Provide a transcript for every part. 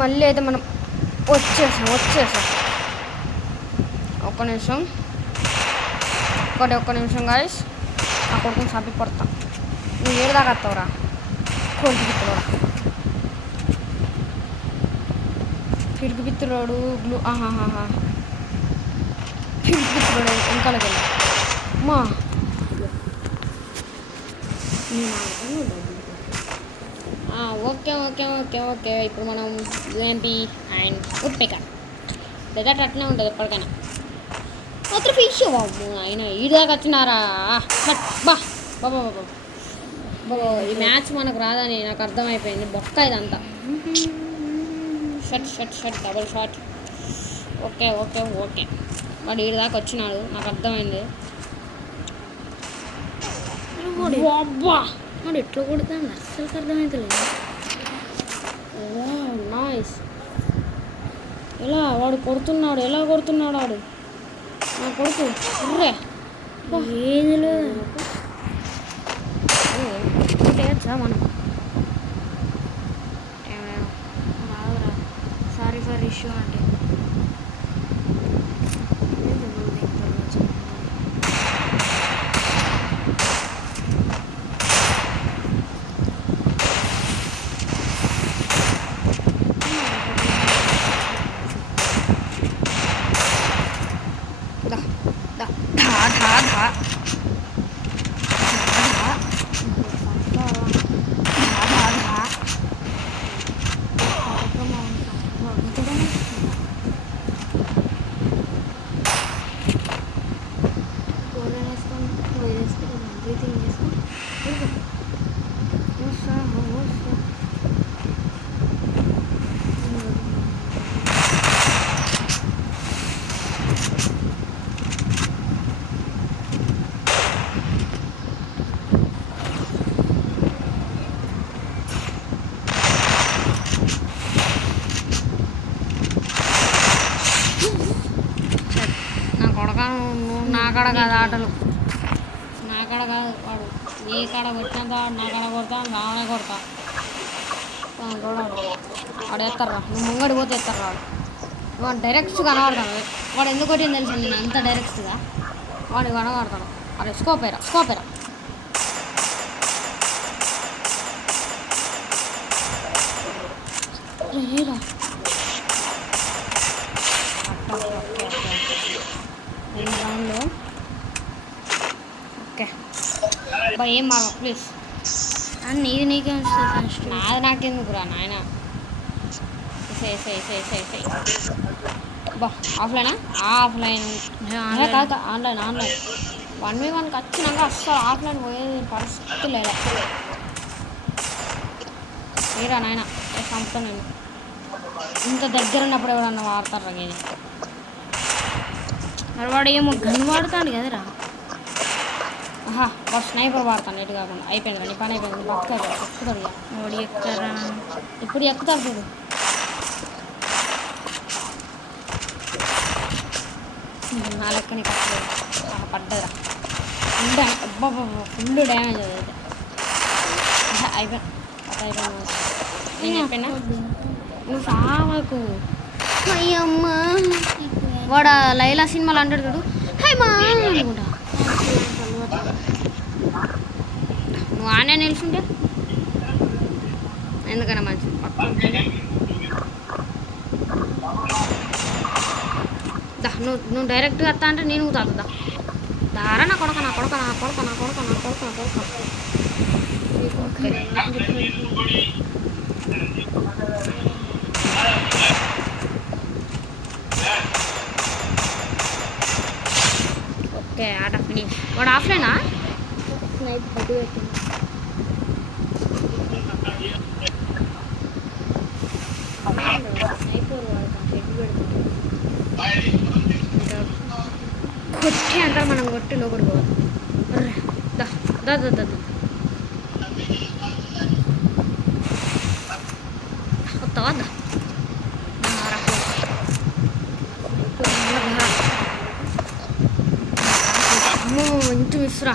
మళ్ళీ అయితే మనం వచ్చేసాం ఒక్క నిమిషం గాయస్ నా కొడుకుని చంపి పడతా. నువ్వు ఏడు దాకా వస్తావురా కొడుకు పిత్తులోడా పిరికి పిత్తులోడు గ్లూ పిరికి పిత్తులోడు వెనకాలకి వెళ్ళి అమ్మా ఓకే ఇప్పుడు మనం యూఎంపీ అండ్ ఉప్పెక డెజర్ట్ అట్నే ఉంటుంది ఎప్పటికైనా మాత్రం ఫిష్ బాబు ఆయన ఈదాకా వచ్చినారా బా బాబా బాబా బాబా ఈ మ్యాచ్ మనకు రాదని నాకు అర్థమైపోయింది. బొక్క ఇదంతా షట్ డబుల్ షాట్. ఓకే వాడు ఈడు దాకా వచ్చినాడు నాకు అర్థమైంది. అబ్బా వాడు ఎట్లా కొడతాను అస్సలు అర్థమవుతలేదు. నైస్ ఎలా వాడు కొడుతున్నాడు వాడు నా కొడుకు ఏది లేదురా మనం రాదురా సారీ ఫర్ ఇష్యూ అంటే కాడ కాదు ఆటలు నా కాడ కాదు వాడు నీ కాడ పెట్టినంత నా కాడ కొడతా రావనే కొడతా వాడు ఎత్తారా నువ్వు ముంగడి పోతే ఎత్తారు వాడు వాడు డైరెక్ట్గా కనబడతాను వాడు ఎందుకు కొట్టింది తెలుసు నేను అంత డైరెక్ట్గా వాడు కనబడతాను అరే స్కోపేరా రౌండ్లో ఓకే బాయ్ ఏం మాకు ప్లీజ్ నీది నీకే వస్తుంది నాది నాకెందుకురా నాయన బా ఆఫ్లైనా ఆఫ్లైన్ కాదు ఆన్లైన్ 1v1కి వచ్చినాక అస్సలు ఆఫ్లైన్ పోయేది పరిస్థితి లేదా ఏరా నాయన చంపుతా నేను ఇంత దగ్గర ఉన్నప్పుడు ఎవరన్నా వాడతారా ఇది మరి వాడు ఏమో గన్ వాడుతాడు కదరా వాడు స్నైపర్ వాడతాను ఎటు కాకుండా అయిపోయింది నీ పని అయిపోయింది బతుకుతాడు వాడు ఎక్కుతారా ఇప్పుడు ఎక్కుతాడు చూడు నా లెక్కని కట్టలేదు పడ్డదిరా ఫుల్ డ్యామేజ్ అది అయిపోయింది నేను అయిపోయినా నువ్వు సామకు అయ్యమ్మా వాడు లైలా సినిమాలో అంటాడు చూడు హై మా అనుకుంటా నువ్వు ఆనే నిల్చుంటే ఎందుకన్నా మంచిది నువ్వు డైరెక్ట్గా వస్తా అంటే నేను తాగుతా దారా నా కొడక ఓకే ఆట ఫినిష్ వాడు ఆఫ్లైనా స్నైప్ హెడ్ పెట్టింది స్నైపర్ వాడతాం హెడ్ పెడుతుంది కొట్టి అంటారు మనం కొట్టి లోపలి పోవాలి వస్తావా మంచి మిస్రా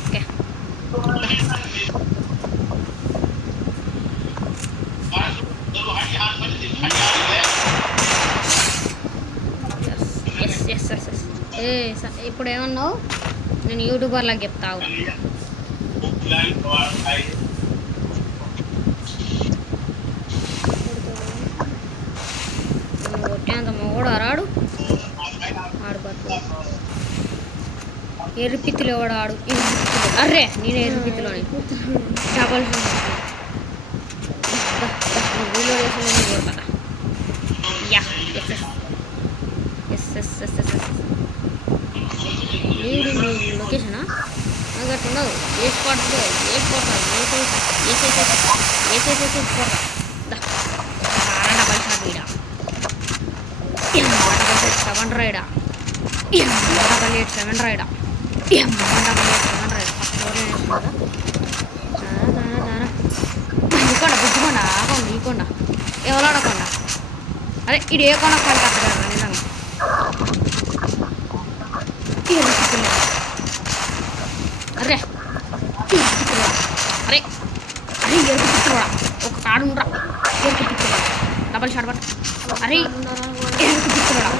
ఓకే ఇప్పుడు ఏమన్నావు? నేను యూట్యూబర్లకు చెప్తావు. కొట్టేంత మొగోడు రాడు ఆడుకోవచ్చు. ఎర్రిపిత్తులు ఎవడు ఆడు? అర్రే నేను ఎర్రిపిత్తులోని డబల్ లొకేషనా నాకు అట్లా ఉండదు. ఏ స్పాట్ ఏ స్పాట్ వేసేసేసి స్పాట్ డబల్ షాట్ వీడా డబల్ 7 రైడా డబల్ 7 రైడా డబల్ 7 రైడా ఇకొండ బుజ్జికొండ ఆకొండ ఈకొండ ఎవరు ఆడకొండ. అదే ఇది ఏ కొండ కొండ నిజంగా అరే అరే అరే ఎరుకు పిచ్చురా ఒక కాడు ఉండరా ఎరుకు పిచ్చురా డబల్ షాట్ పట్టు. అరే ఎరుకు పిచ్చురా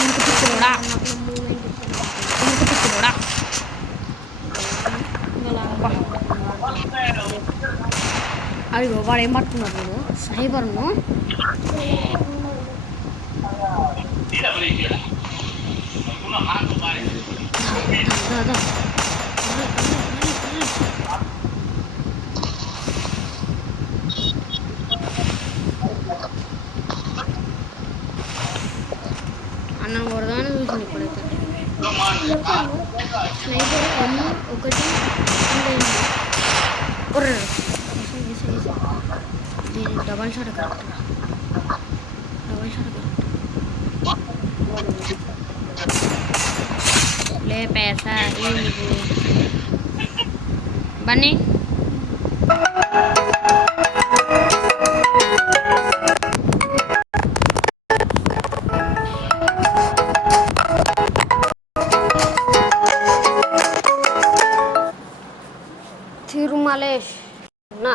ఎరుకు పిచ్చురా ఎరుకు పిచ్చురా అయ్యో వాడు ఏం పట్టుకున్నాడు? నేను సైబర్ను అన్నం కొడదామని చూసింది ఇప్పుడైతే. స్నైపర్ ఒకటి double shot correct double shot correct లే పేసా ఏంది బన్నీ తిరుమలేష్ నా